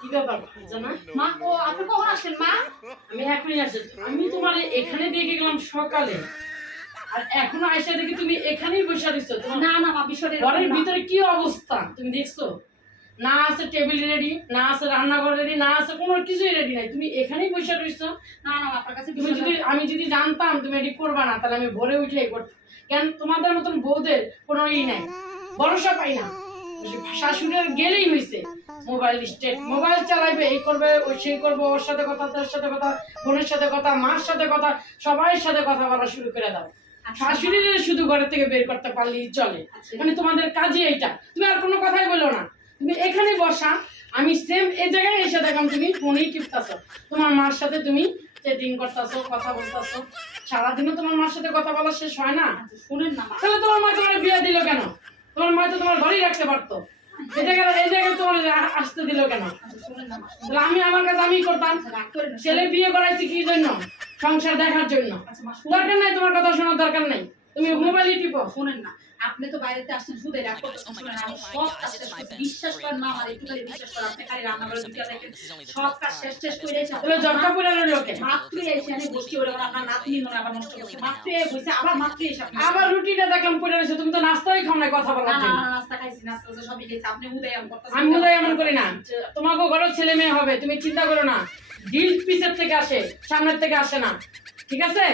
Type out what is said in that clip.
কি ব্যাপার জানা মা ও আপনি কখন আসলেন মা? আমি এখনই আসছি। আমি তোমার এখানে দেখে গেলাম সকালে, আর এখনো আইসা দেখি তুমি এখানেই বসে রইছো। না না মা, বিষয়টা ঘরের এরকম না। ভিতরে কি অবস্থা তুমি দেখছো? না আছে টেবিল রেডি, না আছে রান্নাঘর রেডি, না আছে কোনো কিছুই রেডি নাই, তুমি এখানেই বসে রইছো। না না আপনার কাছে তুমি যদি আমি যদি জানতাম তুমি এটি করবা না, তাহলে আমি ভোরে উঠে করতাম। কেন তোমাদের মতন বউদের কোনো ই নাই, ভরসা পাই না। শাশুড়ের গেলেই হয়েছে মোবাইল স্টেট, মোবাইল চালাইবে, এই করবে ওই সেই করবে, ওর সাথে কথা, তার সাথে কথা, বোনের সাথে কথা, মার সাথে কথা, সবার সাথে কথা বলা শুরু করে দাও। শাশুড়ির শুধু ঘরের থেকে বের করতে পারলেই চলে, মানে তোমাদের কাজই এইটা। তুমি আর কোনো কথাই বলো না, তুমি এখানে বসা। আমি সেম এই জায়গায় এসে দেখলাম তুমি ফোনেই টিপতাছো, তোমার মার সাথে তুমি চ্যাটিং করতেছো, কথা বলতেছো। সারাদিনও তোমার মার সাথে কথা বলা শেষ হয় না? শুনেন না মা, তাহলে তোমার মা তোমার বিয়ে দিল কেন? তোমার মা তো তোমার ঘরেই রাখতে পারতো, এই জায়গায় তোমার আসতে দিল কেন? শুনেন না মা, তাহলে আমি আমার কাছে আমি করতাম। রাগ করেন না। ছেলে বিয়ে করাইছি কি জন্য? সংসার দেখার জন্য। আচ্ছা মা, দরকার নাই, তোমার কথা শোনার দরকার নাই, তুমি মোবাইলই টিপো। শুনেন না, আপনি তো বাইরেতে আসছেন শুধু রাগ করতেছেন। শুনেন, আমি সব কাজ শেষ করে বিশ্বাস করেন মা, আমার একটু খালি বিশ্বাস করেন, আপনি খালি রান্নাঘরের ভিতরে দেখেন সব কাজ শেষ করে এসে তাহলে জটকা পুরানোর লোকে মাত্রই এসে আমি বসি ওরে আপনার নাতনি মনে আবার নষ্ট করছে, মাত্রই বসে আবার মাত্রই এসে আপনি আবার রুটিটা দেখলাম পড়ে রয়েছে, তুমি তো নাস্তাই খাও না কথা না বলার না জন্য। না, নাস্তা খাইছি, নাস্তা তো সবই খাইছি, আপনি উদয় এমন করতেছেন। আমি বোধহয় এমন করি না, তোমাকে ঘরে ছেলে মেয়ে হবে, তুমি চিন্তা করো না। ডিল পিছের থেকে আসে, সামনের থেকে আসে না, ঠিক আছে?